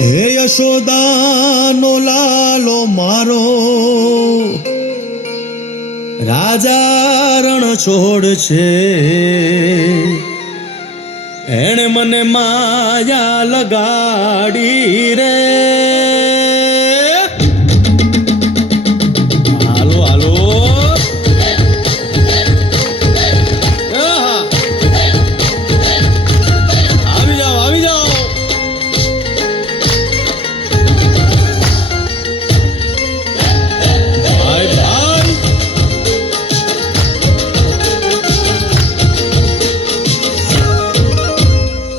હે યશોદાનો લાલો મારો રાજા રણ છોડ છે, એણે મને માયા લગાડી રે. હાલો હાલો આવી જાઓ આવી જાઓ. ભાઈ ભાઈ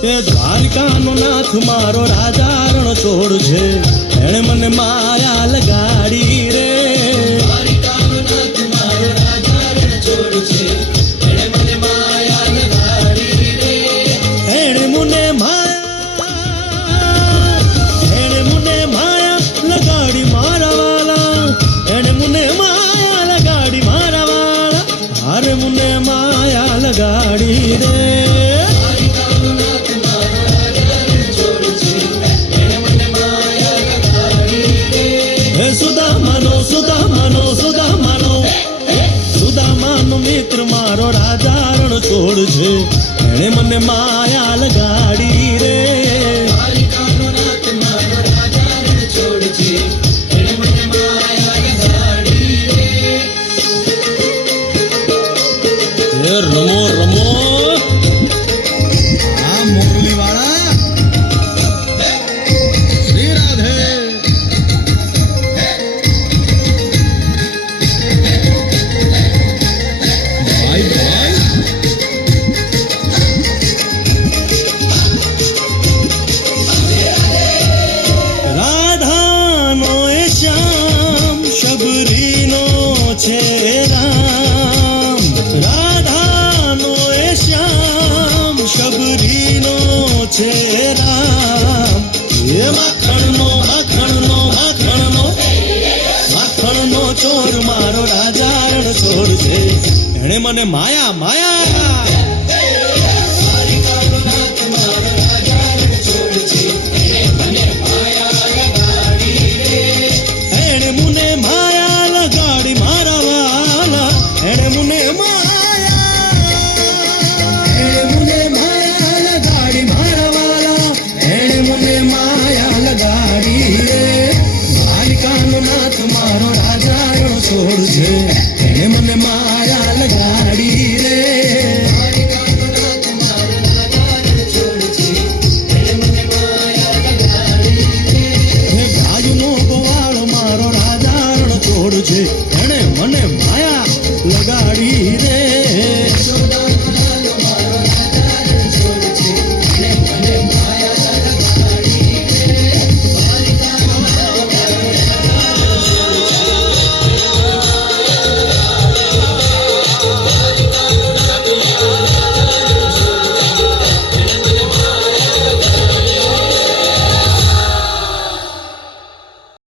તે દ્વારકાનો નાથ મારો રાજા રણ છોડ છે, એણે મને માયા લગાડી રે. દ્વારકાનો નાથ મારો રાજા રણ છોડ છે, એણે મને માયા લગાડી રે. એણે મને માયા લગાડી મારા વાલા, એણે મને માયા લગાડી મારા વાલા, હારે મને માયા લગાડી રે. સુદામાનો મિત્ર મારો રાજા રણ છોડ છે, એણે મને માયા લગાડી રે. દ્વારકાનો નાથ મારો રાજા રણ છોડ છે, એણે મને માયા લગાડી રે. રમો રમો આ મોરલી વાળા શ્રી રાધે. રાધાનો એ શ્યામ શબરીનો છે રામ, રાધાનો એ શ્યામ શબરીનો છે રામ. એ માખણનો ચોર મારો રાજા રણ છોડ છે, એણે મને માયા માયા